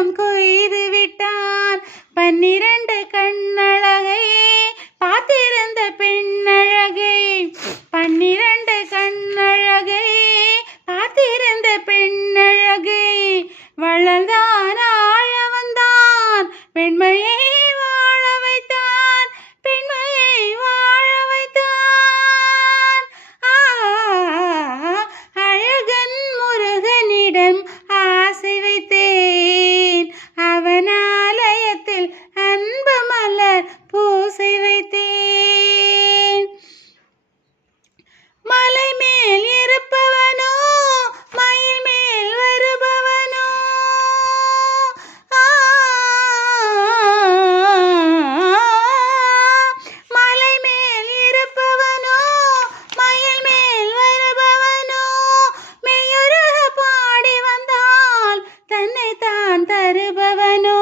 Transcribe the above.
பழம் கொய்து விட்டான் 12 கண்ணழகை பார்த்திருந்த பெண்ணழகை 12 கண்ணழகை பார்த்திருந்த பெண்ணழகை வளர்ந்தான் ஆழ வந்தான் பெண்மையை வாழ வைத்தான் பெண்மையை வாழ வைத்தான் அழகன் முருகனிடம் ஆசை வைத்தேன் அவன் ஆலயத்தில் அன்பு மலர் பூசை வைத்தேன் மலை மேல் இருப்பவனோ மயில் மேல் வருபவனோ மலை மேல் இருப்பவனோ மயில் மேல் வருபவனோ மெய்யுருக பாடி வந்தால் தன்னை தான் தருபவனோ